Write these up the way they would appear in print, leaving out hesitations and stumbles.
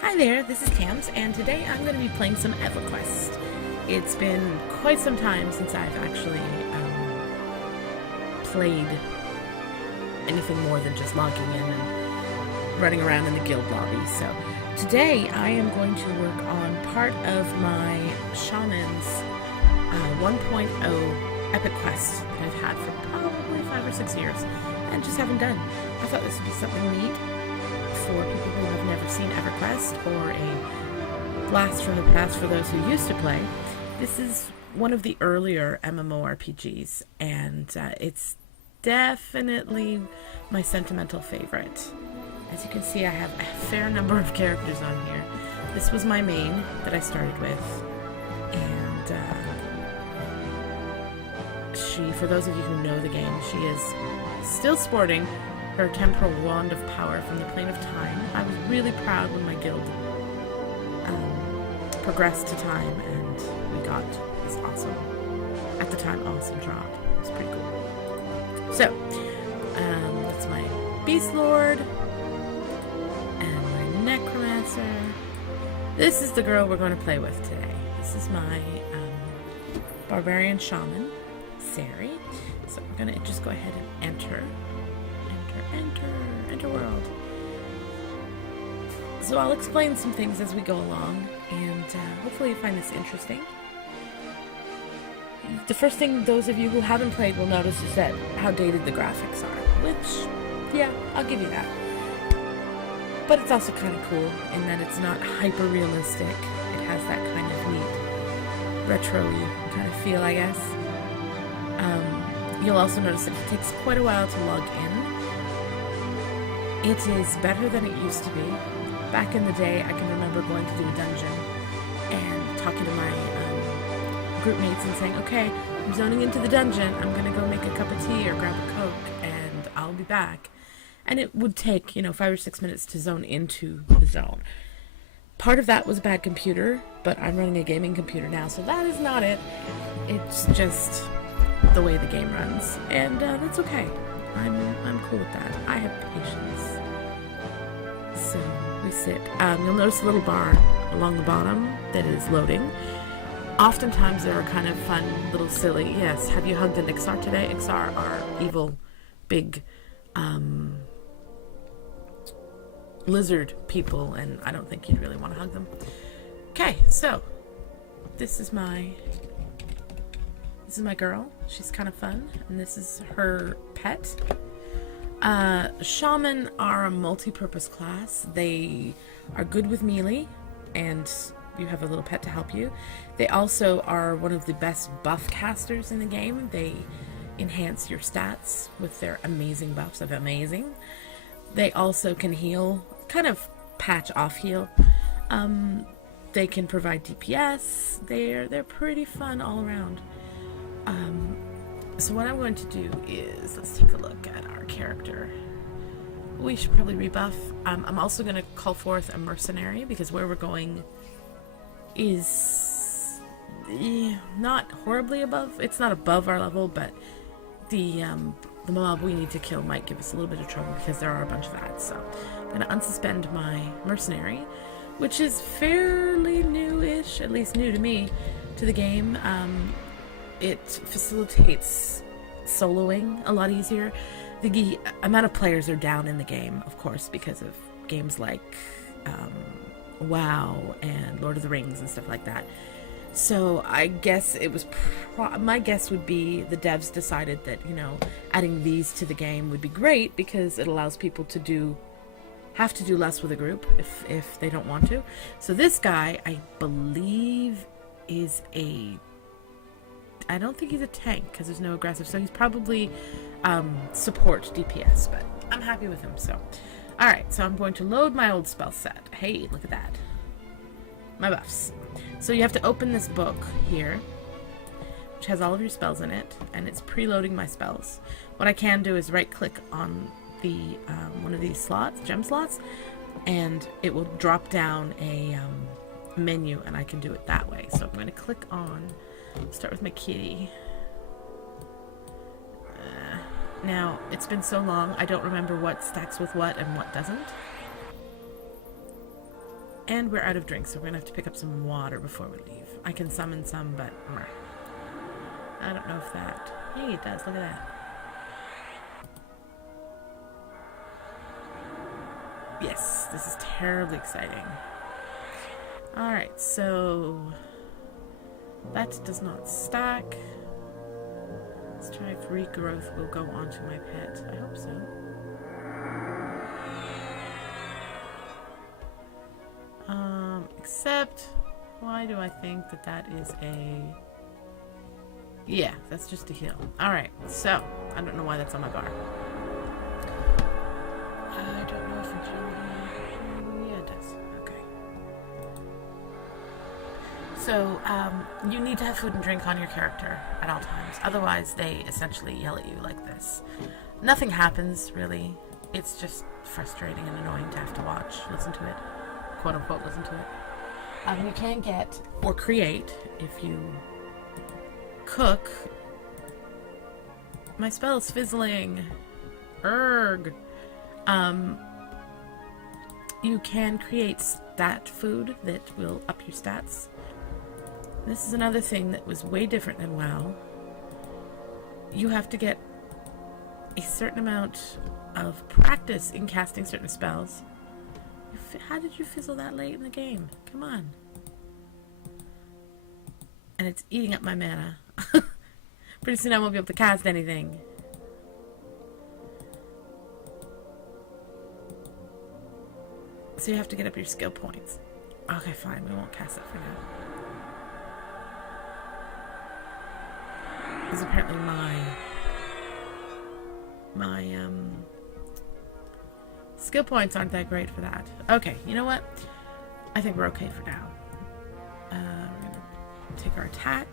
Hi there, this is Tams, and today I'm going to be playing some Everquest. It's been quite some time since I've actually played anything more than just logging in and running around in the guild lobby. So today I am going to work on part of my Shaman's 1.0 epic quest that I've had for probably 5 or 6 years and just haven't done. I thought this would be something neat for people who have never seen EverQuest, or a blast from the past for those who used to play. This is one of the earlier MMORPGs, and it's definitely my sentimental favorite. As you can see, I have a fair number of characters on here. This was my main that I started with, and she, for those of you who know the game, she is still sporting her temporal wand of power from the plane of time. I was really proud when my guild progressed to time and we got this awesome, at the time, awesome drop. It was pretty cool. So, that's my Beast Lord and my Necromancer. This is the girl we're going to play with today. This is my Barbarian Shaman, Sari. So we're going to just go ahead and enter world. So I'll explain some things as we go along, and hopefully you find this interesting. The first thing those of you who haven't played will notice is that how dated the graphics are, which, yeah, I'll give you that. But it's also kind of cool in that it's not hyper-realistic. It has that kind of neat retro-y kind of feel, I guess. You'll also notice that it takes quite a while to log in. It is better than it used to be. Back in the day, I can remember going to do a dungeon and talking to my group mates and saying, okay, I'm zoning into the dungeon, I'm going to go make a cup of tea or grab a Coke, and I'll be back. And it would take, 5 or 6 minutes to zone into the zone. Part of that was a bad computer, but I'm running a gaming computer now, so that is not it. It's just the way the game runs, and that's okay. I'm cool with that. I have patience. So we sit. You'll notice a little bar along the bottom that is loading. Oftentimes there are kind of fun, little silly. Yes, have you hugged an Ixar today? Ixar are evil, big lizard people, and I don't think you'd really want to hug them. Okay, so this is my girl. She's kind of fun, and this is her pet. Shaman are a multi-purpose class. They are good with melee, and you have a little pet to help you. They also are one of the best buff casters in the game. They enhance your stats with their amazing buffs of amazing. They also can heal, kind of patch off heal. They can provide DPS. They're pretty fun all around. So what I'm going to do is, let's take a look at our character. We should probably rebuff. I'm also going to call forth a mercenary, because where we're going is not horribly above. It's not above our level, but the mob we need to kill might give us a little bit of trouble, because there are a bunch of ads. So I'm going to unsuspend my mercenary, which is fairly new-ish, at least new to me, to the game. It facilitates soloing a lot easier. The amount of players are down in the game, of course, because of games like WoW and Lord of the Rings and stuff like that. So I guess it was my guess would be the devs decided that, adding these to the game would be great, because it allows people to do have to do less with a group if they don't want to. So this guy, I believe, is a... I don't think he's a tank because there's no aggressive, so he's probably support DPS, but I'm happy with him, so. Alright, so I'm going to load my old spell set. Hey, look at that. My buffs. So you have to open this book here, which has all of your spells in it, and it's preloading my spells. What I can do is right-click on the one of these slots, gem slots, and it will drop down a menu, and I can do it that way. So I'm going to click on, start with my kitty. Now, it's been so long, I don't remember what stacks with what and what doesn't. And we're out of drinks, so we're going to have to pick up some water before we leave. I can summon some, but I don't know if that... Hey, it does. Look at that. Yes, this is terribly exciting. Alright, so... that does not stack. Let's try if regrowth will go onto my pet. I hope so. Except, why do I think that that is a... Yeah, that's just a heal. Alright, so, I don't know why that's on my bar. I don't know if it's... Yeah, it does. Okay. So, you need to have food and drink on your character at all times. Otherwise, they essentially yell at you like this. Nothing happens, really. It's just frustrating and annoying to have to watch, listen to it. Quote-unquote, listen to it. You can get, or create, if you cook. My spell is fizzling. Erg. You can create stat food that will up your stats. This is another thing that was way different than WoW. You have to get a certain amount of practice in casting certain spells. How did you fizzle that late in the game? Come on. And it's eating up my mana. Pretty soon I won't be able to cast anything. So you have to get up your skill points. Okay, fine. We won't cast that for now. Because apparently my skill points aren't that great for that. Okay, you know what? I think we're okay for now. We're going to take our attack.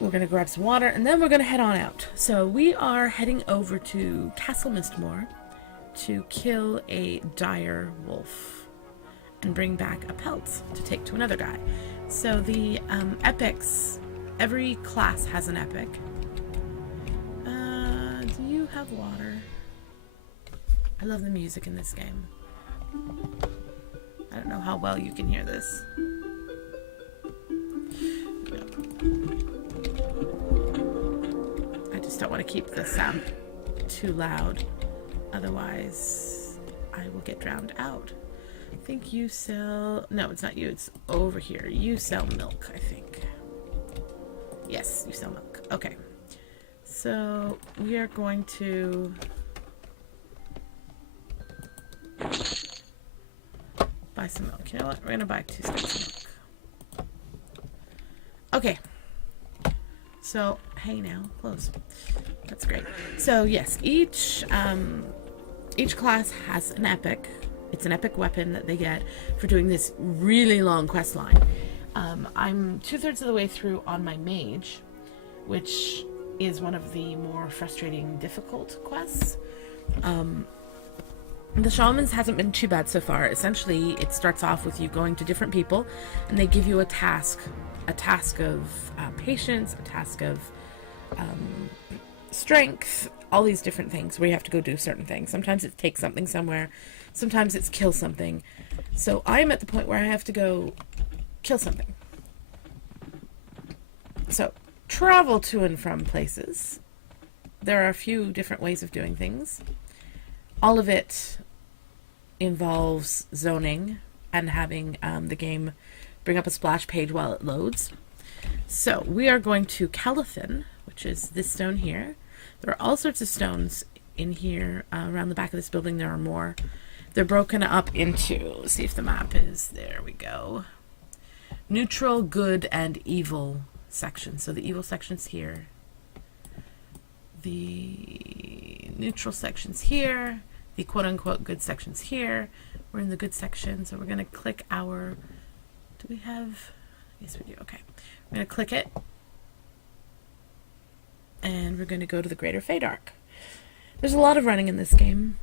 We're going to grab some water, and then we're going to head on out. So we are heading over to Castle Mistmore to kill a dire wolf and bring back a pelt to take to another guy. So the epics, every class has an epic. Do you have water? I love the music in this game. I don't know how well you can hear this. I just don't want to keep the sound too loud. Otherwise, I will get drowned out. I think you sell... No, it's not you. It's over here. You sell milk, I think. Yes, you sell milk. Okay. So, we are going to... buy some milk. You know what? We're going to buy 2 sticks of milk. Okay. So, hey now. Close. That's great. So, yes. Each class has an epic. It's an epic weapon that they get for doing this really long quest line. I'm 2/3 of the way through on my mage, which is one of the more frustrating, difficult quests. The shamans hasn't been too bad so far. Essentially, it starts off with you going to different people, and they give you a task of patience, a task of strength, all these different things where you have to go do certain things. Sometimes it's take something somewhere, sometimes it's kill something. So I'm at the point where I have to go kill something. So travel to and from places. There are a few different ways of doing things. All of it involves zoning and having the game bring up a splash page while it loads. So we are going to Calathon, which is this stone here. There are all sorts of stones in here. Around the back of this building there are more. They're broken up into, let's see if the map is, there we go. Neutral, good, and evil sections. So the evil section's here. The neutral section's here. The quote-unquote good section's here. We're in the good section, so we're going to click our... Do we have... Yes, we do. Okay. We're going to click it. And we're going to go to the Greater Feydark. There's a lot of running in this game.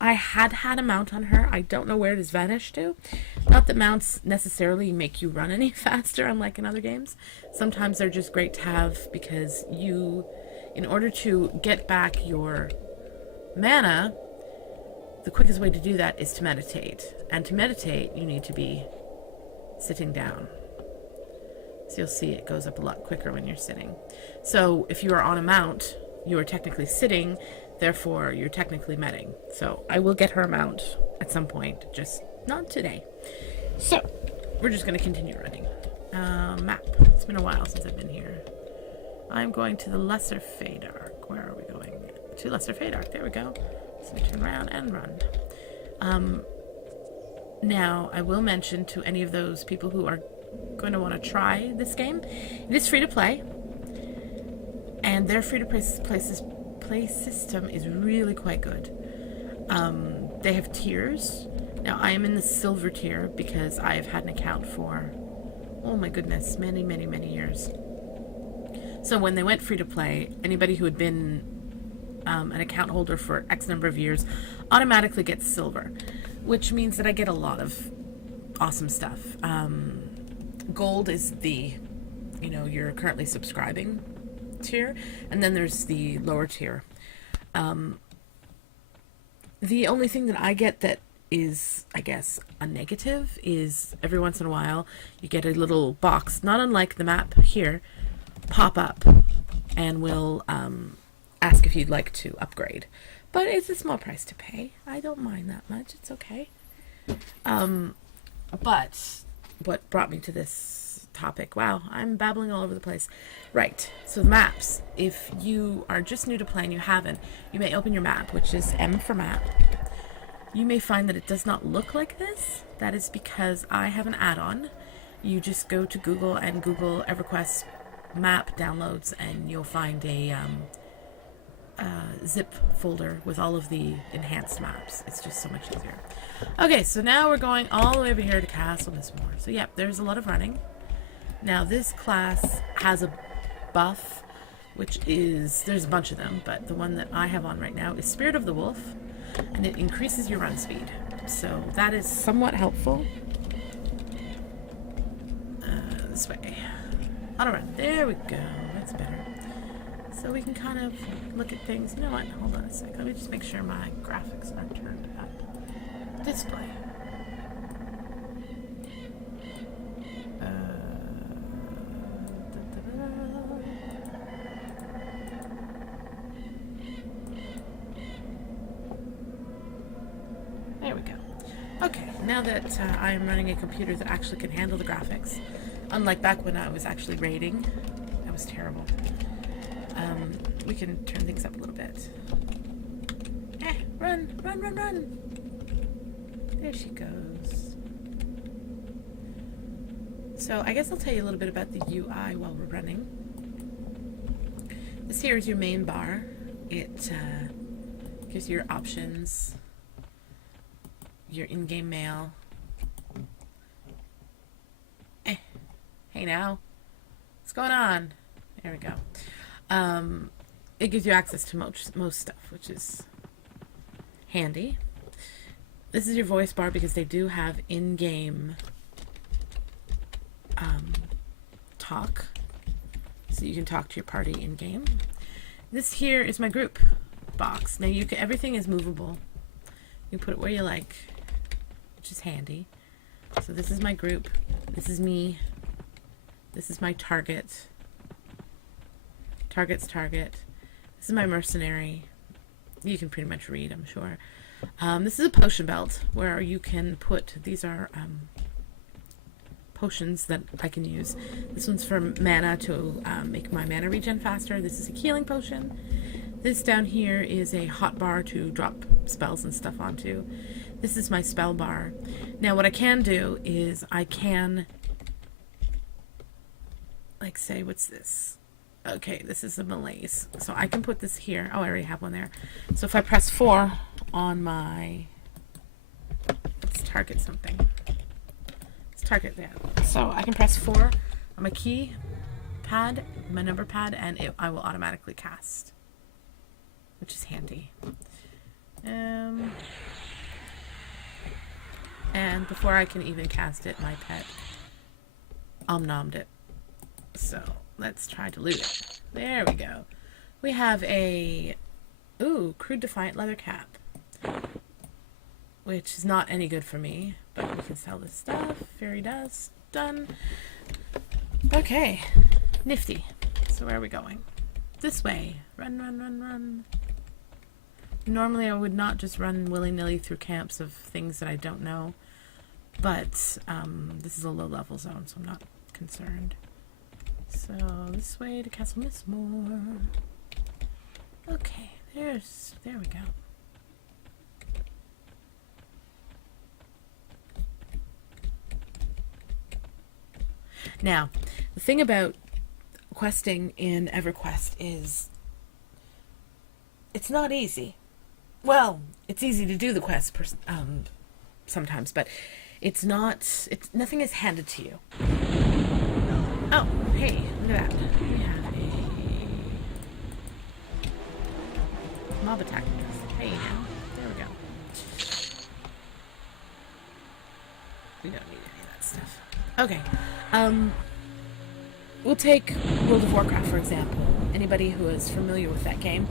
I had a mount on her. I don't know where it has vanished to. Not that mounts necessarily make you run any faster, unlike in other games. Sometimes they're just great to have because you, in order to get back your mana, the quickest way to do that is to meditate. And to meditate, you need to be sitting down. So you'll see it goes up a lot quicker when you're sitting. So if you are on a mount, you are technically sitting, therefore you're technically medding. So I will get her a mount at some point, just not today. So we're just going to continue running. Map. It's been a while since I've been here. I'm going to the Lesser Feydark. Where are we going? To Lesser Feydark. There we go. So we turn around and run. Now, I will mention to any of those people who are going to want to try this game, it is free to play, and their free to play system is really quite good. They have tiers. Now, I am in the silver tier because I have had an account for, oh my goodness, many years. So when they went free to play, anybody who had been an account holder for X number of years automatically gets silver, which means that I get a lot of awesome stuff. Gold is the, you're currently subscribing tier, and then there's the lower tier. The only thing that I get that is, I guess, a negative is every once in a while you get a little box, not unlike the map here, pop up and will ask if you'd like to upgrade. But it's a small price to pay. I don't mind that much. It's okay. But what brought me to this topic? Wow, I'm babbling all over the place. Right, so the maps. If you are just new to playing, you haven't, you may open your map, which is M for map. You may find that it does not look like this. That is because I have an add-on. You just go to Google and Google EverQuest map downloads, and you'll find a zip folder with all of the enhanced maps. It's just so much easier. Okay, so now we're going all the way over here to Castle Mistmore. So yep, there's a lot of running. Now this class has a buff, which is, there's a bunch of them, but the one that I have on right now is Spirit of the Wolf, and it increases your run speed. So that is somewhat helpful. This way. Auto run. There we go. That's better. So we can kind of look at things. You know what? Hold on a sec. Let me just make sure my graphics are turned up. Display. There we go. Okay, now that I'm running a computer that actually can handle the graphics, unlike back when I was actually raiding, that was terrible. We can turn things up a little bit. Run, run, run, run! There she goes. So I guess I'll tell you a little bit about the UI while we're running. This here is your main bar. It gives you your options, your in-game mail. Hey now, what's going on? There we go. It gives you access to most stuff, which is handy. This is your voice bar because they do have in-game talk, so you can talk to your party in-game. This here is my group box. Now everything is movable. You can put it where you like, which is handy. So this is my group. This is me. This is my target. Target's target. This is my mercenary. You can pretty much read, I'm sure. This is a potion belt where you can put, these are potions that I can use. This one's for mana to make my mana regen faster. This is a healing potion. This down here is a hotbar to drop spells and stuff onto. This is my spell bar. Now what I can do is I can, like, say, what's this? Okay, this is a malaise. So I can put this here. Oh, I already have one there. So if I press 4 on my, let's target something. Let's target that. So I can press 4 on my key pad, my number pad, and I will automatically cast, which is handy. And before I can even cast it, my pet omnommed it. So let's try to loot it. There we go. We have a, ooh, crude defiant leather cap, which is not any good for me, but we can sell this stuff. Fairy dust, done. Okay, nifty. So where are we going? This way. Run, run, run, run. Normally I would not just run willy-nilly through camps of things that I don't know, but this is a low-level zone, so I'm not concerned. So this way to Castle Mistmore. Okay, there we go. Now, the thing about questing in Everquest is it's not easy. Well, it's easy to do the quest sometimes, but nothing is handed to you. Oh, hey, look at that. We have a mob attacking us. Hey, now. There we go. We don't need any of that stuff. Okay. We'll take World of Warcraft, for example. Anybody who is familiar with that game.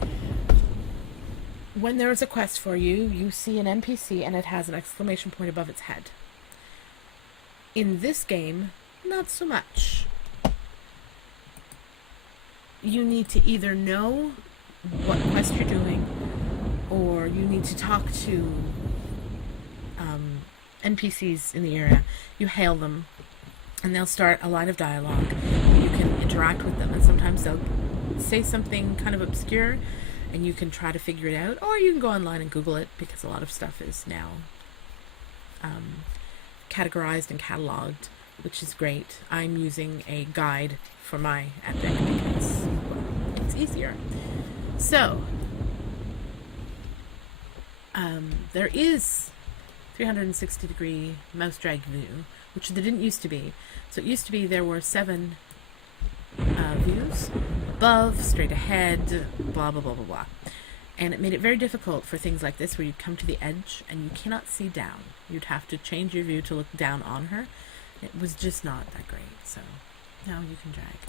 When there is a quest for you, you see an NPC and it has an exclamation point above its head. In this game, not so much. You need to either know what quest you're doing, or you need to talk to NPCs in the area. You hail them, and they'll start a line of dialogue. You can interact with them, and sometimes they'll say something kind of obscure, and you can try to figure it out, or you can go online and Google it, because a lot of stuff is now categorized and cataloged, which is great. I'm using a guide for my epic because, well, it's easier. So, there is 360-degree mouse drag view, which there didn't used to be. So it used to be there were 7 views, above, straight ahead, blah, blah, blah, blah, blah. And it made it very difficult for things like this, where you come to the edge and you cannot see down. You'd have to change your view to look down on her. It was just not that great, so now you can drag.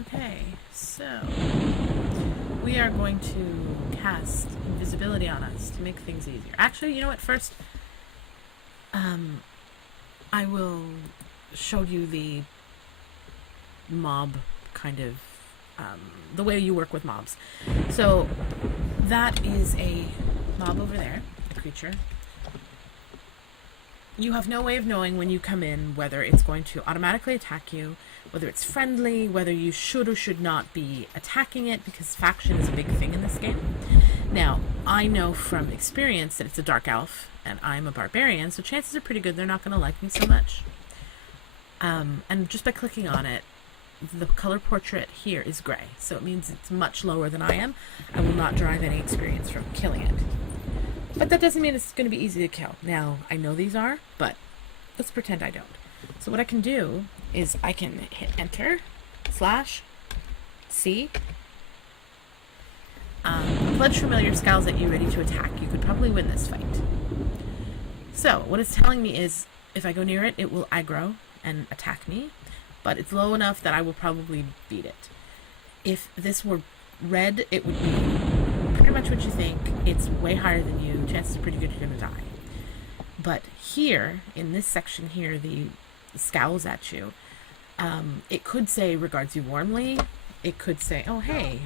Okay, so we are going to cast invisibility on us to make things easier. Actually, you know what, first, I will show you the mob kind of, the way you work with mobs. So that is a mob over there, a creature. You have no way of knowing when you come in whether it's going to automatically attack you, whether it's friendly, whether you should or should not be attacking it, because faction is a big thing in this game. Now, I know from experience that it's a dark elf, and I'm a barbarian, so chances are pretty good they're not going to like me so much. And just by clicking on it, the color portrait here is gray, so it means it's much lower than I am. I will not derive any experience from killing it. But that doesn't mean it's going to be easy to kill. Now, I know these are, but let's pretend I don't. So what I can do is I can hit enter, /C. Pledge familiar scowls at you, ready to attack. You could probably win this fight. So what it's telling me is if I go near it, it will aggro and attack me, but it's low enough that I will probably beat it. If this were red, it would be pretty much what you think. It's way higher than you. Chances are pretty good you're going to die. But here, in this section here, the scowls at you, it could say regards you warmly. It could say, oh hey,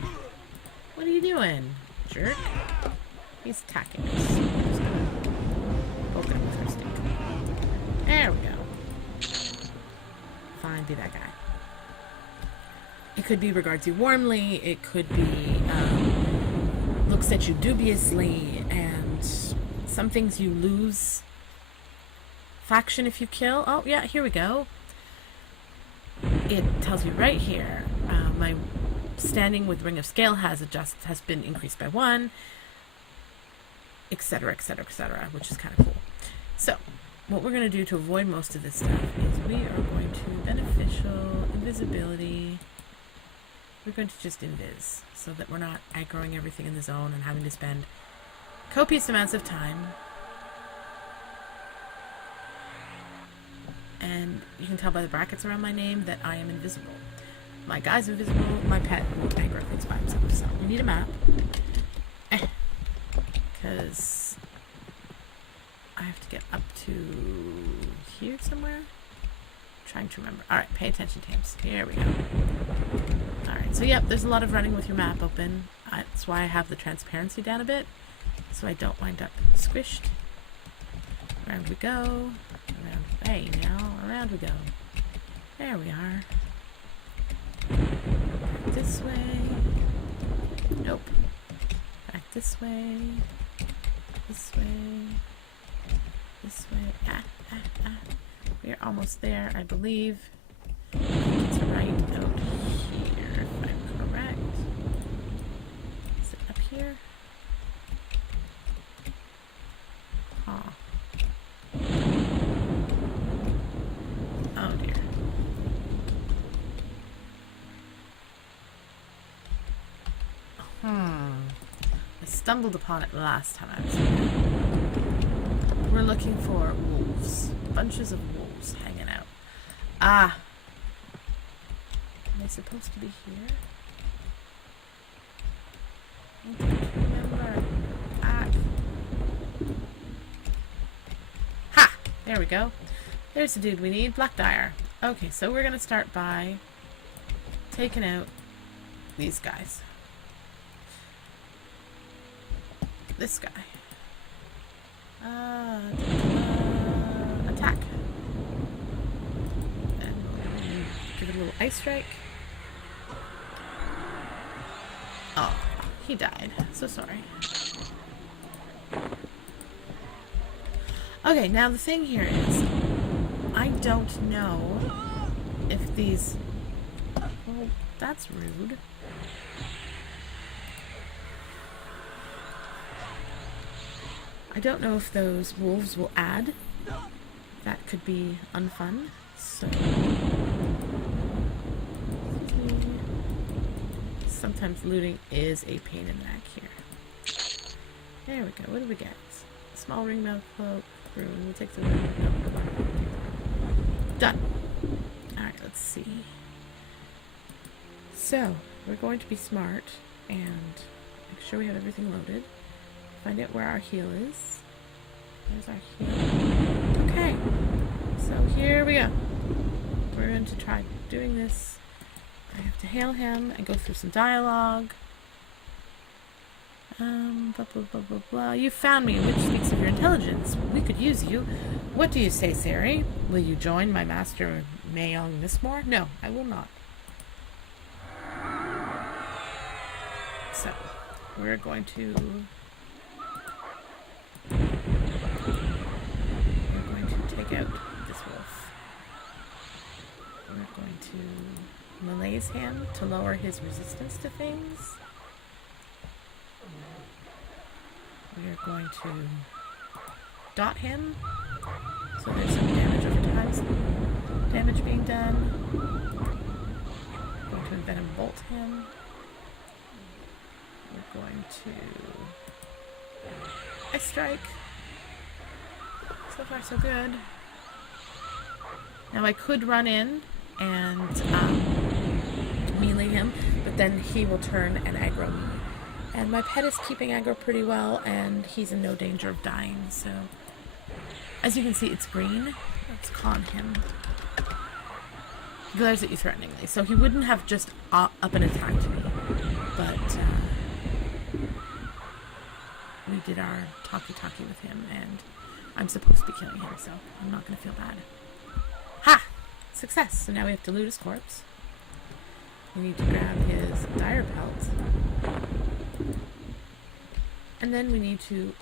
what are you doing, jerk? He's attacking us. Poke him with her stick. There we go. Fine, be that guy. It could be regards you warmly, it could be looks at you dubiously, and some things you lose faction if you kill. Oh yeah, here we go. It tells you right here, my standing with Ring of Scale has been increased by 1, etc, etc, etc, which is kind of cool. So what we're going to do to avoid most of this stuff is we are going to beneficial invisibility. We're going to just invis, so that we're not aggroing everything in the zone and having to spend copious amounts of time. And you can tell by the brackets around my name that I am invisible. My guy's invisible, my pet will aggro things by himself. So we need a map. Because I have to get up to here somewhere. Trying to remember. Alright, pay attention, teams. Here we go. Alright, so yep, there's a lot of running with your map open. That's why I have the transparency down a bit, so I don't wind up squished. Around we go. Around, hey now, around we go. There we are. Back this way. Nope. Back this way. This way. This way. Ah, ah, ah. We're almost there, I believe. It's right out here, if I'm correct. Is it up here? Huh. Oh dear. I stumbled upon it last time I was here. We're looking for wolves. Bunches of wolves hanging out. Ah! Am I supposed to be here? I don't remember. Ah! Ha! There we go. There's the dude we need. Black Dyer. Okay, so we're gonna start by taking out these guys. This guy. Attack. And we'll give it a little ice strike. Oh, he died. So sorry. Okay, now the thing here is, I don't know if these... Well, that's rude. I don't know if those wolves will add. That could be unfun. So sometimes looting is a pain in the neck here. There we go. What do we get? Small ringmail cloak. Rune. We'll take the rune. No. Done. Alright, let's see. So, we're going to be smart and make sure we have everything loaded. Find out where our heal is. Where's our heal? Okay. So here we go. We're going to try doing this. I have to hail him and go through some dialogue. Blah, blah, blah, blah, blah. You found me, which speaks of your intelligence. We could use you. What do you say, Sari? Will you join my master, Mayong Nismore? No, I will not. So, we're going to... take out this wolf. We're going to malaise him to lower his resistance to things. We are going to dot him, so there's some damage over time, some damage being done. We're going to envenom bolt him. We're going to ice strike. So far so good. Now I could run in and melee him, but then he will turn and aggro me. And my pet is keeping aggro pretty well, and he's in no danger of dying, so... As you can see, it's green. Let's con him. He glares at you threateningly, so he wouldn't have just up and attacked me. But, we did our talkie-talkie with him, and I'm supposed to be killing him, so I'm not going to feel bad. Ha! Success! So now we have to loot his corpse. We need to grab his dire pelt. And then we need to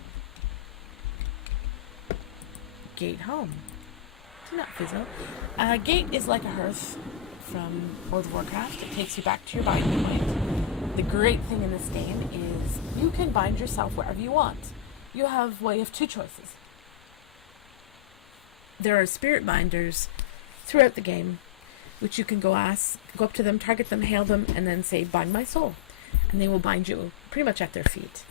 gate home. Do not fizzle. Gate is like a hearth from World of Warcraft. It takes you back to your binding point. The great thing in this game is you can bind yourself wherever you want. You have way of two choices. There are spirit binders throughout the game, which you can go up to them, target them, hail them, and then say, bind my soul. And they will bind you pretty much at their feet.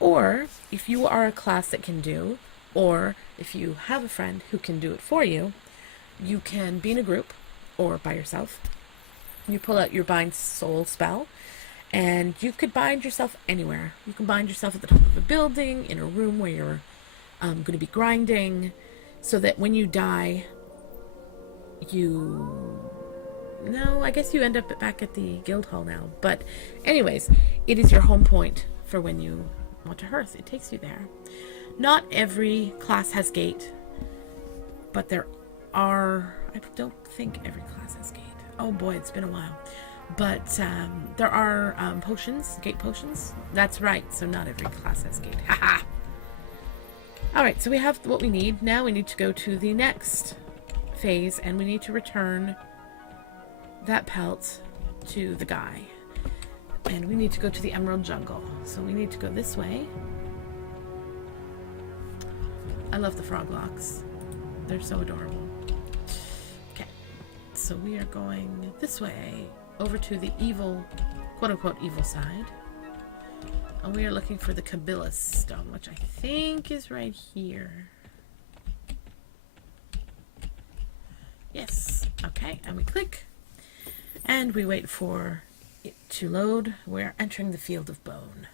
Or, if you are a class that can do, or if you have a friend who can do it for you, you can be in a group, or by yourself. You pull out your bind soul spell, and you could bind yourself anywhere. You can bind yourself at the top of a building, in a room where you're going to be grinding, so that when you die, no, I guess you end up back at the guild hall now. But anyways, it is your home point for when you want to hearth. It takes you there. Not every class has gate, but there are, I don't think every class has gate. Oh boy, it's been a while. But there are potions, gate potions. That's right, so not every class has gate. Haha! Alright, so we have what we need. Now we need to go to the next phase, and we need to return that pelt to the guy. And we need to go to the Emerald Jungle. So we need to go this way. I love the frog locks. They're so adorable. Okay, so we are going this way, over to the evil, quote-unquote evil side. And we are looking for the Kabbalah stone, which I think is right here. Yes. Okay, and we click. And we wait for it to load. We're entering the Field of Bone.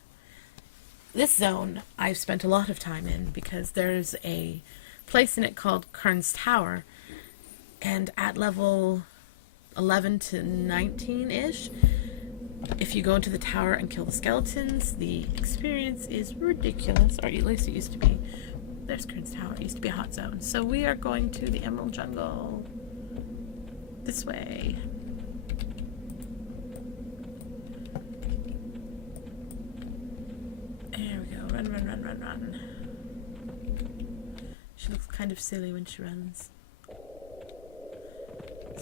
This zone I've spent a lot of time in because there's a place in it called Karn's Tower. And at level 11 to 19-ish, if you go into the tower and kill the skeletons, the experience is ridiculous, or at least it used to be. There's Karn's Tower. It used to be a hot zone. So we are going to the Emerald Jungle. This way. There we go. Run, run, run, run, run. She looks kind of silly when she runs.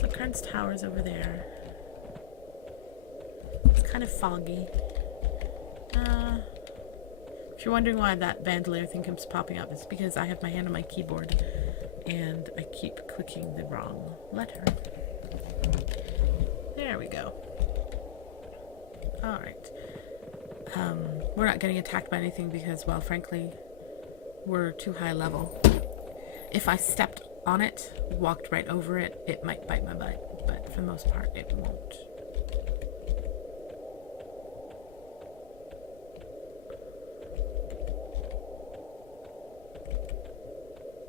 So Karn's Tower is over there. It's kind of foggy. If you're wondering why that bandolier thing keeps popping up, it's because I have my hand on my keyboard and I keep clicking the wrong letter. There we go. Alright. We're not getting attacked by anything because, well, frankly, we're too high level. If I stepped on it, walked right over it, it might bite my butt, but for the most part, it won't.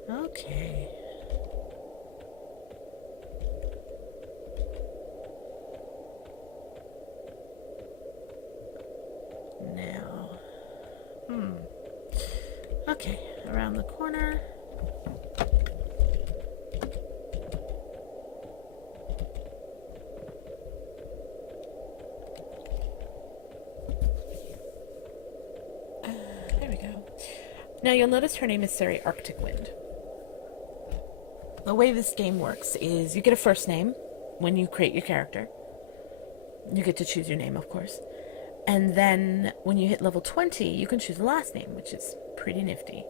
Okay. Now. Okay, around the corner. There we go. Now you'll notice her name is Sari Arctic Wind. The way this game works is you get a first name when you create your character. You get to choose your name, of course. And then when you hit level 20, you can choose a last name, which is pretty nifty.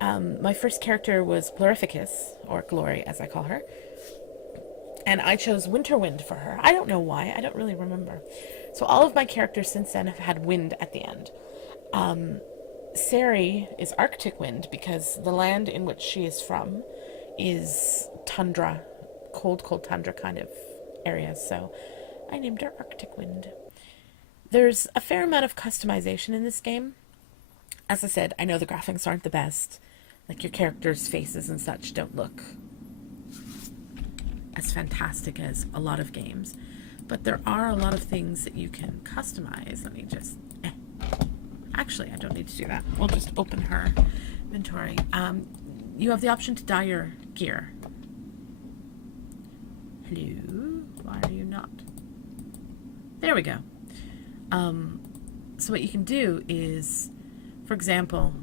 My first character was Glorificus, or Glory as I call her. And I chose Winterwind for her. I don't know why. I don't really remember. So all of my characters since then have had wind at the end. Sari is Arctic Wind because the land in which she is from is tundra, cold tundra kind of areas. So I named her Arctic Wind. There's a fair amount of customization in this game. As I said, I know the graphics aren't the best. Like your characters' faces and such don't look as fantastic as a lot of games. But there are a lot of things that you can customize. Let me just... Actually, I don't need to do that. We'll just open her inventory. You have the option to dye your gear. Hello? Why are you not? There we go. So what you can do is, for example,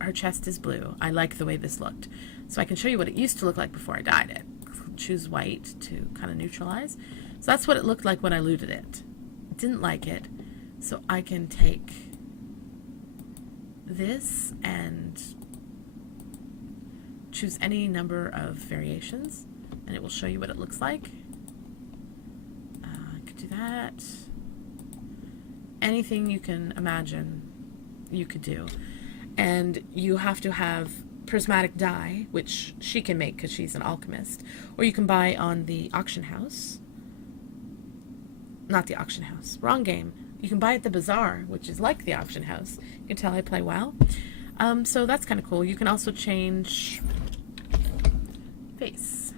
her chest is blue. I like the way this looked. So I can show you what it used to look like before I dyed it. Choose white to kind of neutralize. So that's what it looked like when I looted it. Didn't like it. So I can take this and choose any number of variations, and it will show you what it looks like. I could do that. Anything you can imagine you could do. And you have to have prismatic dye, which she can make because she's an alchemist, or you can buy on the auction house. Not the auction house, wrong game. You can buy at the bazaar, which is like the auction house. You can tell I play WoW. So that's kind of cool. You can also change face.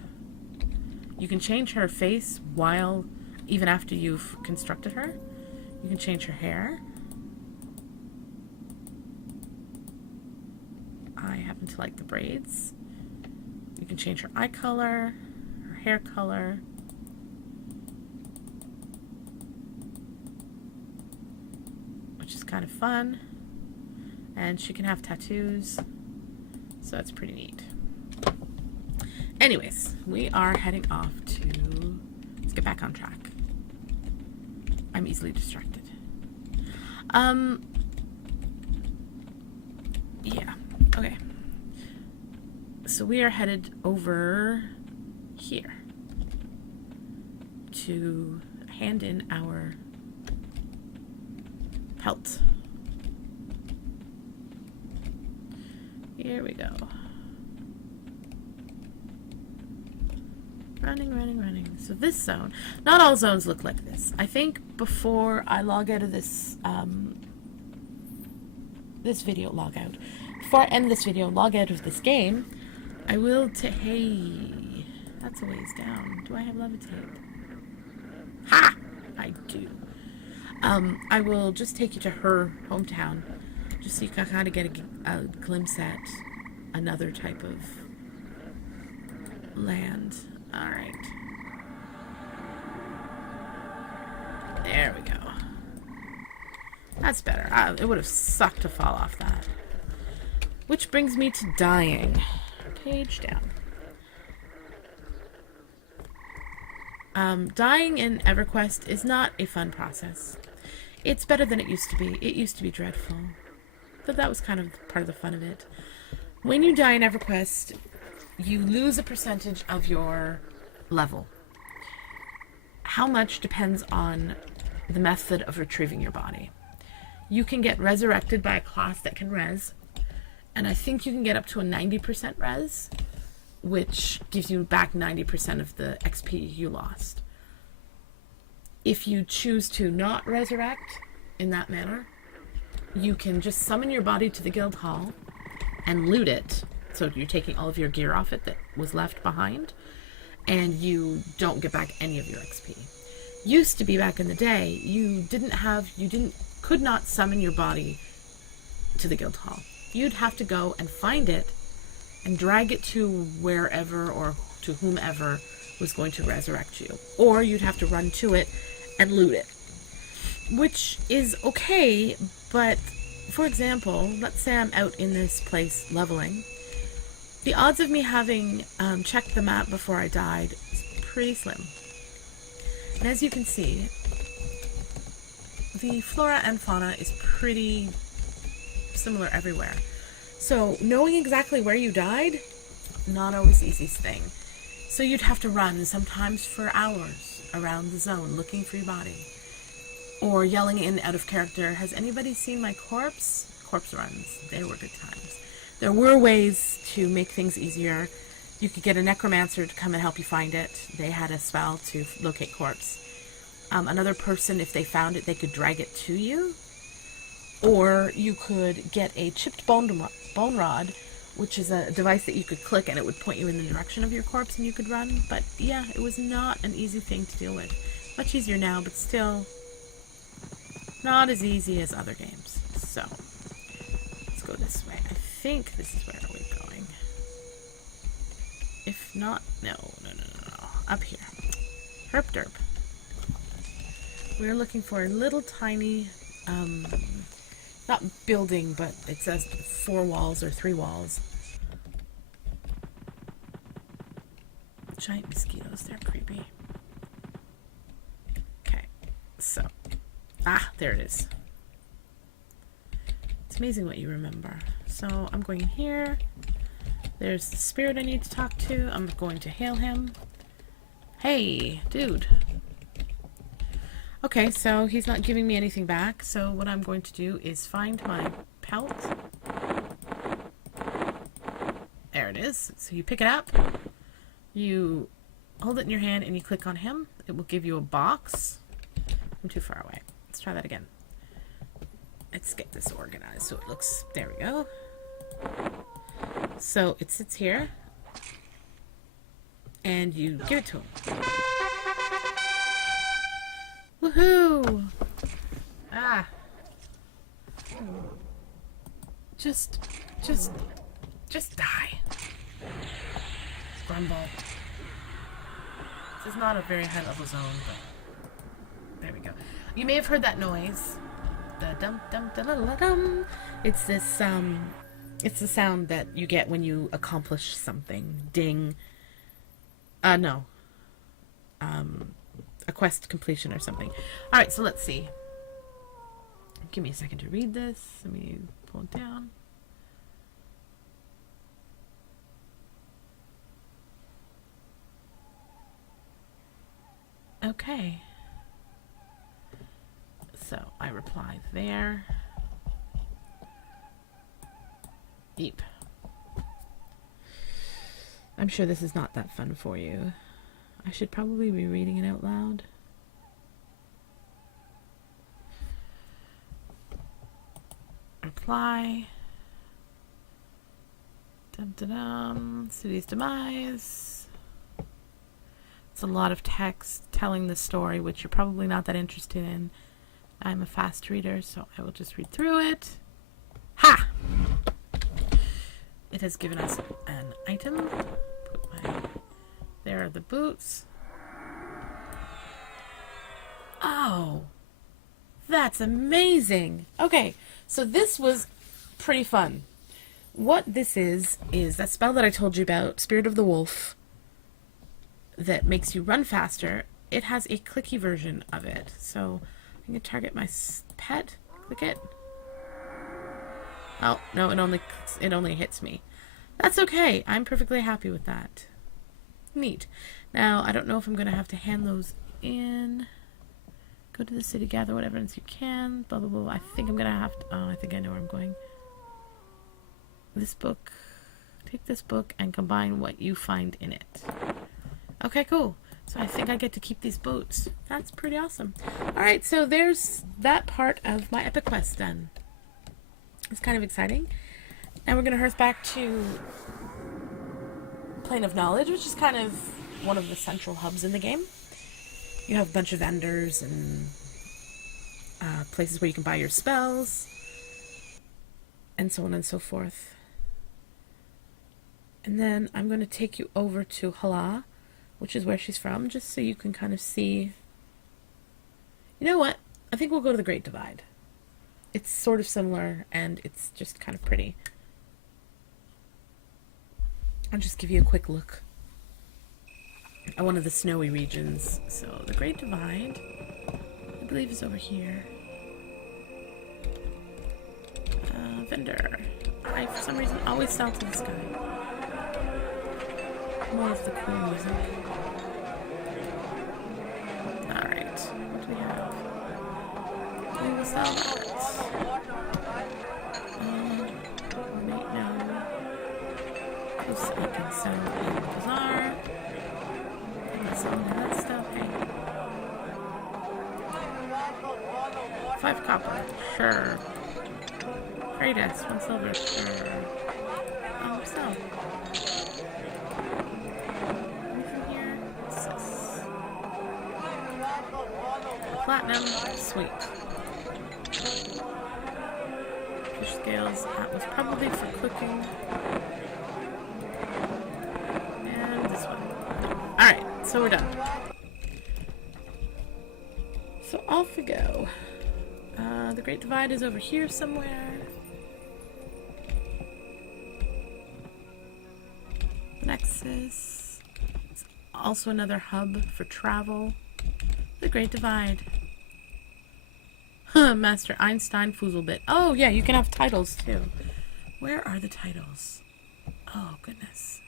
You can change her face while, even after you've constructed her. You can change her hair. I happen to like the braids. You can change her eye color, her hair color. Which is kind of fun. And she can have tattoos. So that's pretty neat. Anyways, we are heading off to... Let's get back on track. I'm easily distracted. Yeah. Okay. So we are headed over here to hand in our pelt. Here we go. Running, running, running. So this zone, not all zones look like this. I think before I log out of this, this video, before I end this video, log out of this game, I will hey, that's a ways down. Do I have levitate? Ha! I do. I will just take you to her hometown, just so you can kind of get a glimpse at another type of land. Alright. There we go. That's better. It would have sucked to fall off that. Which brings me to dying. Page down. Dying in EverQuest is not a fun process. It's better than it used to be. It used to be dreadful. But that was kind of part of the fun of it. When you die in EverQuest, you lose a percentage of your level. How much depends on the method of retrieving your body. You can get resurrected by a class that can res, and I think you can get up to a 90% res, which gives you back 90% of the XP you lost. If you choose to not resurrect in that manner, you can just summon your body to the guild hall and loot it. So you're taking all of your gear off it that was left behind, and you don't get back any of your XP. Used to be back in the day, you could not summon your body to the guild hall. You'd have to go and find it and drag it to wherever or to whomever was going to resurrect you. Or you'd have to run to it and loot it. Which is okay, but for example, let's say I'm out in this place leveling. The odds of me having checked the map before I died is pretty slim. And as you can see, the flora and fauna is pretty similar everywhere. So knowing exactly where you died, not always the easiest thing. So you'd have to run, sometimes for hours, around the zone looking for your body. Or yelling in out of character, has anybody seen my corpse? Corpse runs. They were good times. There were ways to make things easier. You could get a necromancer to come and help you find it. They had a spell to locate corpse. Another person, if they found it, they could drag it to you. Or you could get a chipped bone rod, which is a device that you could click and it would point you in the direction of your corpse and you could run. But yeah, it was not an easy thing to deal with. Much easier now, but still not as easy as other games. So, let's go this way. I think this is where we're going. If not, no. Up here. Herp derp. We're looking for a little tiny, not building, but it says 4 walls or 3 walls. Giant mosquitoes, they're creepy. Okay, so, there it is. It's amazing what you remember. So I'm going in here. There's the spirit I need to talk to. I'm going to hail him. Hey, dude. Okay, so he's not giving me anything back. So what I'm going to do is find my pelt. There it is. So you pick it up. You hold it in your hand and you click on him. It will give you a box. I'm too far away. Let's try that again. Let's get this organized so it looks... There we go. So it sits here. And you give it to him. Woohoo! Just die. Grumble. This is not a very high level zone, but there we go. You may have heard that noise. The dum dum da la la dum. It's this it's the sound that you get when you accomplish something. Ding. No. A quest completion or something. Alright, so let's see. Give me a second to read this. Let me pull it down. Okay. So I reply there. Beep. I'm sure this is not that fun for you. I should probably be reading it out loud. Reply. Dum dum dum. City's demise. It's a lot of text telling the story, which you're probably not that interested in. I'm a fast reader, so I will just read through it. Ha! It has given us an item. There are the boots. Oh, that's amazing. Okay, so this was pretty fun. What this is that spell that I told you about, Spirit of the Wolf, that makes you run faster. It has a clicky version of it. So I'm going to target my pet. Click it. Oh, no, it only hits me. That's okay. I'm perfectly happy with that. Neat. Now, I don't know if I'm going to have to hand those in. Go to the city, gather what evidence you can. Blah, blah, blah. I think I'm going to have to... Oh, I think I know where I'm going. This book. Take this book and combine what you find in it. Okay, cool. So I think I get to keep these boots. That's pretty awesome. Alright, so there's that part of my epic quest done. It's kind of exciting. Now we're going to hearth back to Plane of Knowledge, which is kind of one of the central hubs in the game. You have a bunch of vendors and places where you can buy your spells, and so on and so forth. And then I'm going to take you over to Hala, which is where she's from, just so you can kind of see... You know what? I think we'll go to the Great Divide. It's sort of similar, and it's just kind of pretty. I'll just give you a quick look at one of the snowy regions. So, the Great Divide, I believe, is over here. Vendor. I, for some reason, always sell to this guy. More of the cool music. Alright, what do we have? We will sell that. Ornate, no. This I can sell in the bazaar. I'm not selling that stuff. Hey. 5 copper, sure. Kratos, 1 silver, sure. So. Platinum, sweet. Fish scales, that was probably for cooking. And this one. Alright, so we're done. So off we go. The Great Divide is over here somewhere. The Nexus. It's also another hub for travel. The Great Divide. Master Einstein Fuzelbit. Oh, yeah, you can have titles, too. Where are the titles? Oh, goodness.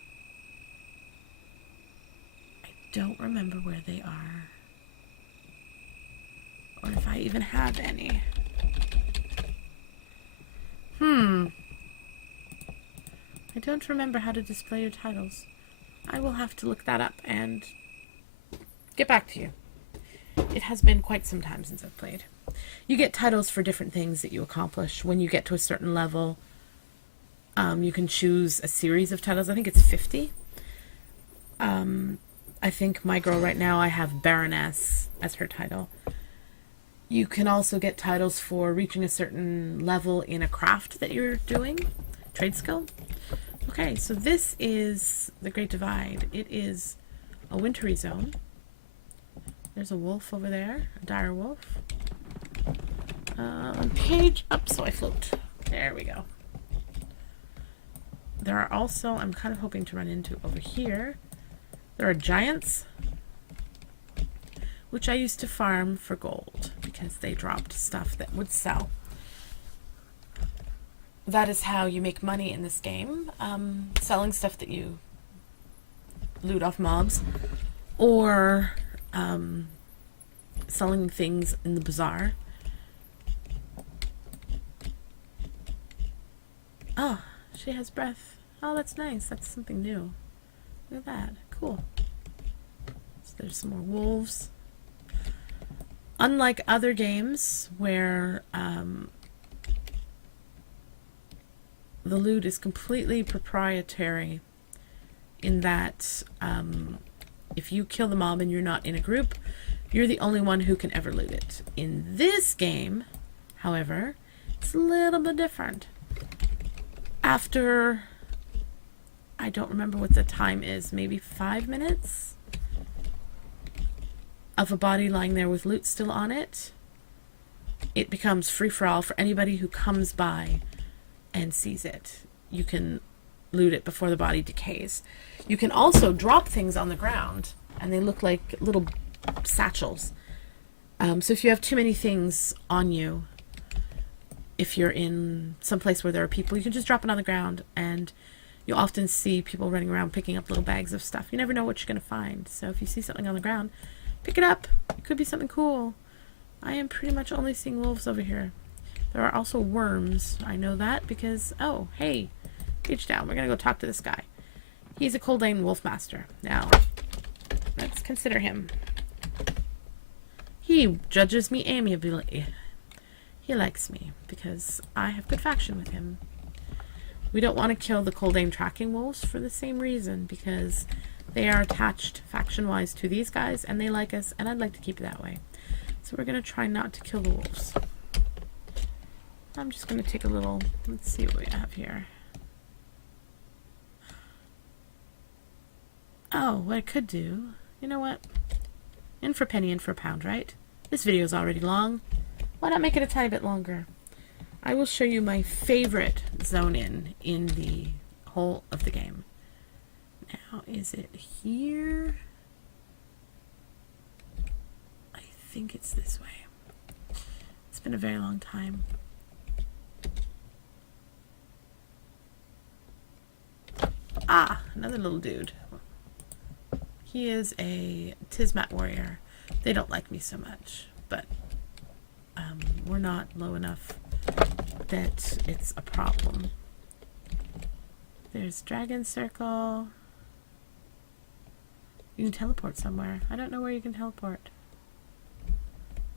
I don't remember where they are. Or if I even have any. I don't remember how to display your titles. I will have to look that up and get back to you. It has been quite some time since I've played. You get titles for different things that you accomplish. When you get to a certain level, you can choose a series of titles. I think it's 50. I think my girl right now, I have Baroness as her title. You can also get titles for reaching a certain level in a craft that you're doing. Trade skill. Okay, so this is the Great Divide. It is a wintry zone. There's a wolf over there, a dire wolf. Page up so I float. There we go. There are also, I'm kind of hoping to run into over here, there are giants, which I used to farm for gold because they dropped stuff that would sell. That is how you make money in this game, selling stuff that you loot off mobs, or selling things in the bazaar. Oh, she has breath. Oh, that's nice. That's something new. Look at that. Cool. So there's some more wolves. Unlike other games where the loot is completely proprietary in that if you kill the mob and you're not in a group, you're the only one who can ever loot it. In this game, however, it's a little bit different. After, I don't remember what the time is, maybe 5 minutes of a body lying there with loot still on it, it becomes free-for-all for anybody who comes by and sees it. You can loot it before the body decays. You can also drop things on the ground, and they look like little satchels. So if you have too many things on you, if you're in some place where there are people, you can just drop it on the ground, and you'll often see people running around picking up little bags of stuff. You never know what you're going to find. So if you see something on the ground, pick it up. It could be something cool. I am pretty much only seeing wolves over here. There are also worms. I know that because, oh, hey, page down. We're going to go talk to this guy. He's a Coldane Wolfmaster. Now, let's consider him. He judges me amiably. He likes me because I have good faction with him. We don't want to kill the Coldane tracking wolves for the same reason, because they are attached faction-wise to these guys, and they like us, and I'd like to keep it that way. So we're going to try not to kill the wolves. I'm just going to take a little, let's see what we have here. Oh, what I could do, you know what? In for a penny, in for a pound, right? This video is already long. Why not make it a tiny bit longer? I will show you my favorite zone in the whole of the game. Now, is it here? I think it's this way. It's been a very long time. Ah, another little dude. He is a Tismat warrior. They don't like me so much, but we're not low enough that it's a problem. There's Dragon Circle. You can teleport somewhere. I don't know where you can teleport.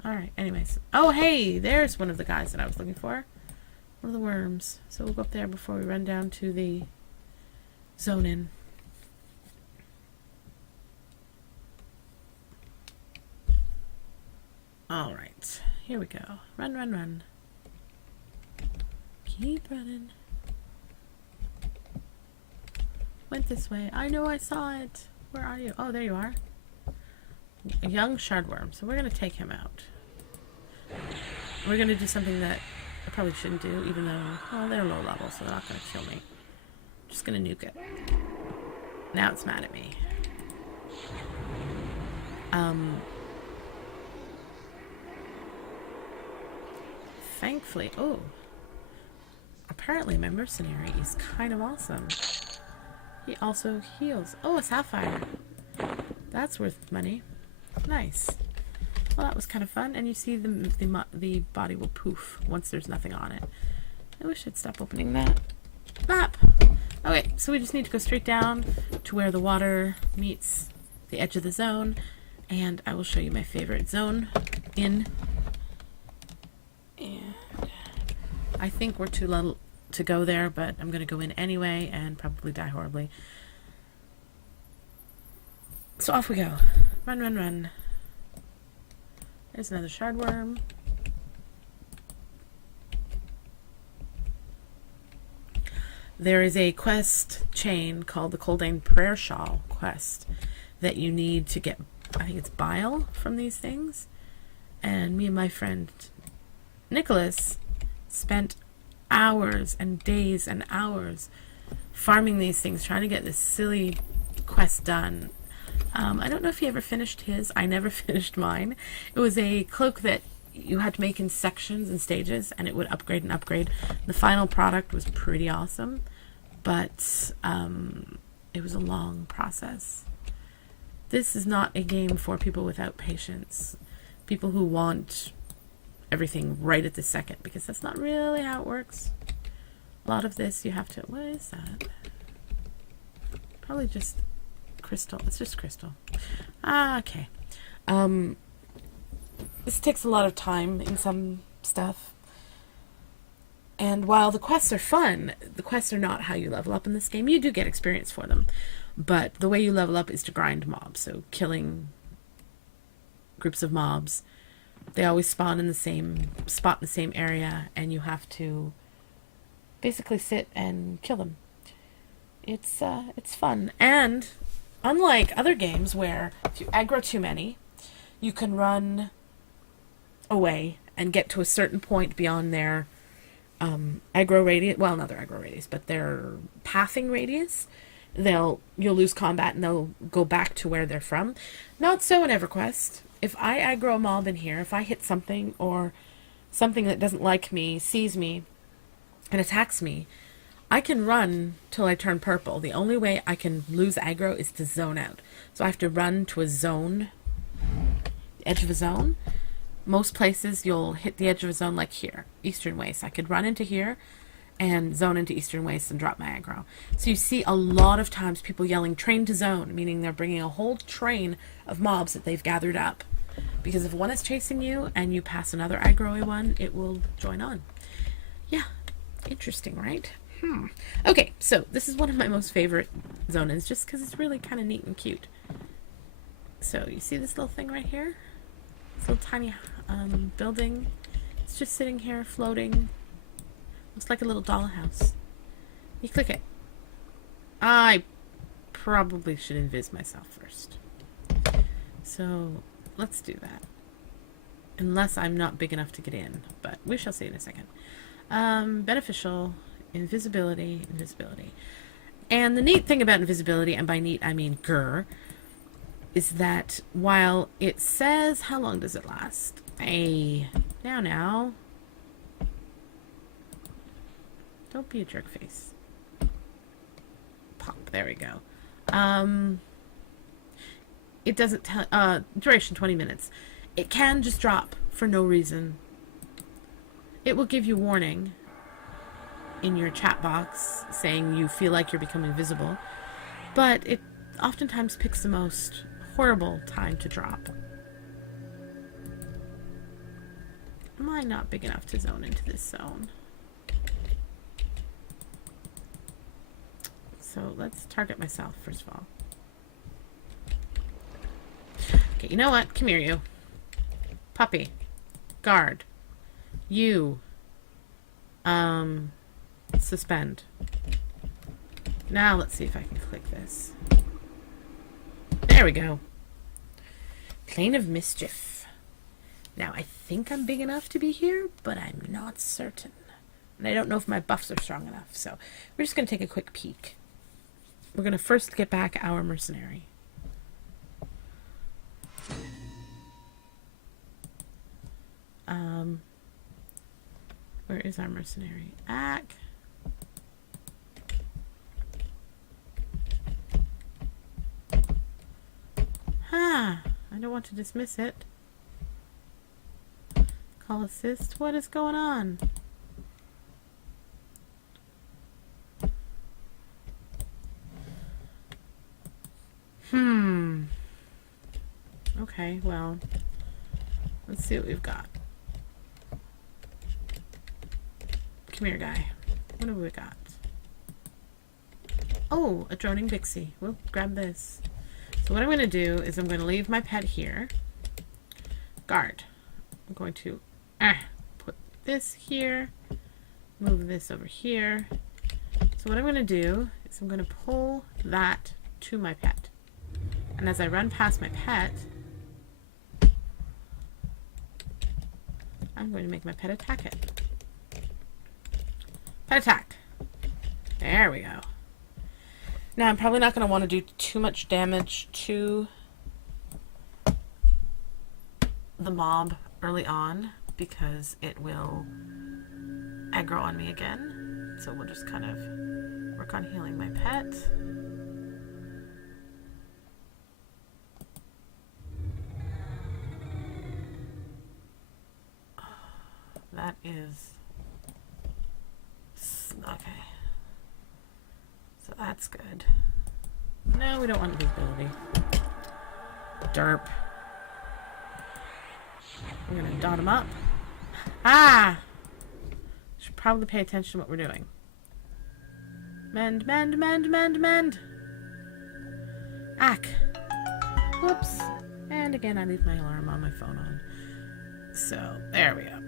Alright, anyways. Oh, hey! There's one of the guys that I was looking for. One of the worms. So we'll go up there before we run down to the zone in. Alright, here we go. Run, run, run. Keep running. Went this way. I know I saw it. Where are you? Oh, there you are. A young shardworm. So we're going to take him out. we're going to do something that I probably shouldn't do, even though, well, they're low level, so they're not going to kill me. Just going to nuke it. Now it's mad at me. Thankfully, oh, apparently my mercenary is kind of awesome. He also heals. Oh, a sapphire. That's worth money. Nice. Well, that was kind of fun. And you see the body will poof once there's nothing on it. I wish I'd stop opening that map. Okay, so we just need to go straight down to where the water meets the edge of the zone. And I will show you my favorite zone in. And I think we're too little to go there, but I'm going to go in anyway and probably die horribly. So off we go. Run, run, run. There's another shardworm. There is a quest chain called the Coldane Prayer Shawl quest that you need to get, I think it's bile from these things. And me and my friend Nicholas spent hours and days and hours farming these things, trying to get this silly quest done. I don't know if he ever finished his. I never finished mine. It was a cloak that you had to make in sections and stages, and it would upgrade and upgrade. The final product was pretty awesome, but it was a long process. This is not a game for people without patience, people who want everything right at the second, because that's not really how it works. A lot of this you have to, what is that? Probably just crystal. It's just crystal. Ah, okay. This takes a lot of time in some stuff. And while the quests are fun, the quests are not how you level up in this game. You do get experience for them. But the way you level up is to grind mobs. So killing groups of mobs. They always spawn in the same spot in the same area, and you have to basically sit and kill them. It's fun. And unlike other games where if you aggro too many, you can run away and get to a certain point beyond their aggro radius. Well, not their aggro radius, but their pathing radius. You'll lose combat and they'll go back to where they're from. Not so in EverQuest. If I aggro a mob in here, if I hit something or something that doesn't like me, sees me, and attacks me, I can run till I turn purple. The only way I can lose aggro is to zone out. So I have to run to a zone, the edge of a zone. Most places you'll hit the edge of a zone like here, Eastern Waste. I could run into here and zone into Eastern Waste and drop my aggro. So you see a lot of times people yelling train to zone, meaning they're bringing a whole train of mobs that they've gathered up. Because if one is chasing you and you pass another aggro-y one, it will join on. Yeah, interesting, right? Okay, so this is one of my most favorite zones just because it's really kind of neat and cute. So you see this little thing right here? This little tiny building. It's just sitting here floating. Looks like a little dollhouse. You click it. I probably should invis myself first. So let's do that. Unless I'm not big enough to get in, but we shall see in a second. Beneficial, invisibility. And the neat thing about invisibility, and by neat I mean grr, is that while it says, how long does it last? Now. Don't be a jerk face. Pop, there we go. It doesn't tell, duration 20 minutes. It can just drop for no reason. It will give you warning in your chat box saying you feel like you're becoming visible, but it oftentimes picks the most horrible time to drop. Am I not big enough to zone into this zone? So let's target myself first of all. Okay, you know what? Come here, you. Puppy. Guard. You. Suspend. Now let's see if I can click this. There we go. Plane of Mischief. Now, I think I'm big enough to be here, but I'm not certain. And I don't know if my buffs are strong enough, so we're just going to take a quick peek. We're going to first get back our mercenary. Where is our mercenary? Ack. I don't want to dismiss it. Call assist. What is going on? Okay, well, let's see what we've got. Come here, guy. What have we got? Oh, a droning Bixie. We'll grab this. So what I'm going to do is I'm going to leave my pet here. Guard. I'm going to put this here. Move this over here. So what I'm going to do is I'm going to pull that to my pet. And as I run past my pet, I'm going to make my pet attack it. Pet attack. There we go. Now I'm probably not going to want to do too much damage to the mob early on because it will aggro on me again. So we'll just kind of work on healing my pet. That is... okay. So that's good. No, we don't want invisibility. Derp. I'm gonna dot him up. Should probably pay attention to what we're doing. Mend, mend, mend, mend, mend. Ack. Whoops. And again, I leave my alarm on my phone on. So, there we go.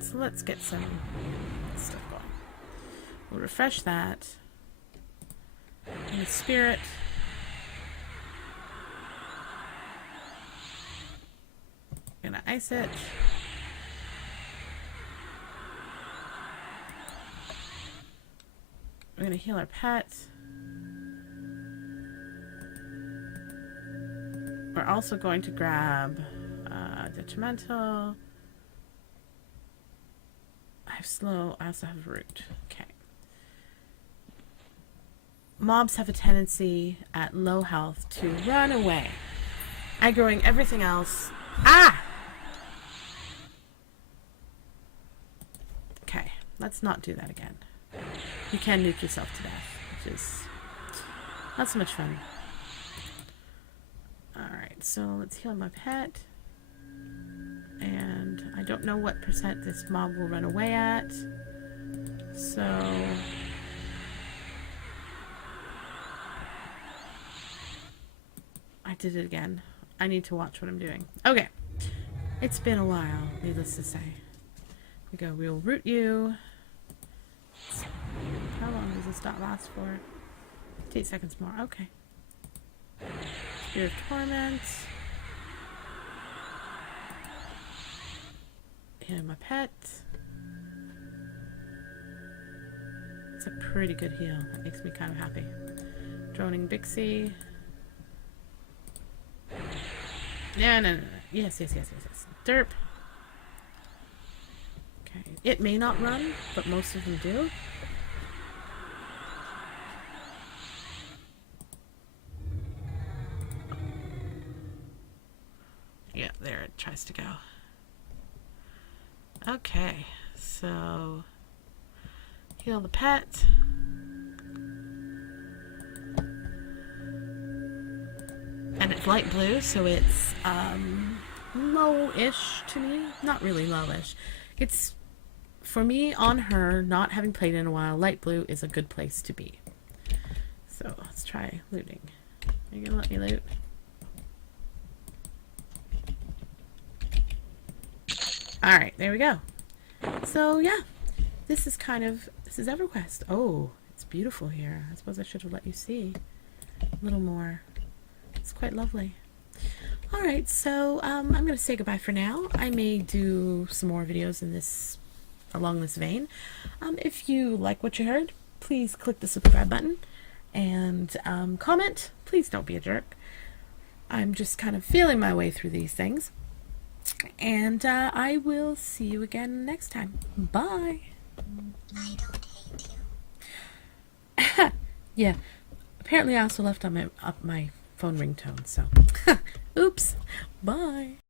So let's get some stuff going. We'll refresh that. And the spirit. Gonna ice it. We're gonna heal our pet. We're also going to grab detrimental. I have slow. I also have root. Okay. Mobs have a tendency at low health to run away, aggroing everything else. Okay, let's not do that again. You can nuke yourself to death, which is not so much fun. Alright, so let's heal my pet. And I don't know what percent this mob will run away at. So... I did it again. I need to watch what I'm doing. Okay. It's been a while, needless to say. Here we go. We'll root you. How long does this dot last for? 8 seconds more. Okay. Spirit of Torment. Heal my pet. It's a pretty good heal. That makes me kind of happy. Droning Bixie. Yeah, no. Yes. Derp. Okay. It may not run, but most of them do. Yeah, there it tries to go. Okay, so heal the pet. And it's light blue, so it's low-ish to me. Not really low-ish. It's, for me, on her, not having played in a while, light blue is a good place to be. So let's try looting. Are you gonna let me loot? Alright, there we go. So yeah, this is EverQuest. Oh, it's beautiful here. I suppose I should have let you see a little more. It's quite lovely. Alright, so I'm going to say goodbye for now. I may do some more videos in this, along this vein. If you like what you heard, please click the subscribe button and comment. Please don't be a jerk. I'm just kind of feeling my way through these things. And I will see you again next time. Bye. I don't hate you. Yeah. Apparently I also left on my phone ringtone, so oops. Bye.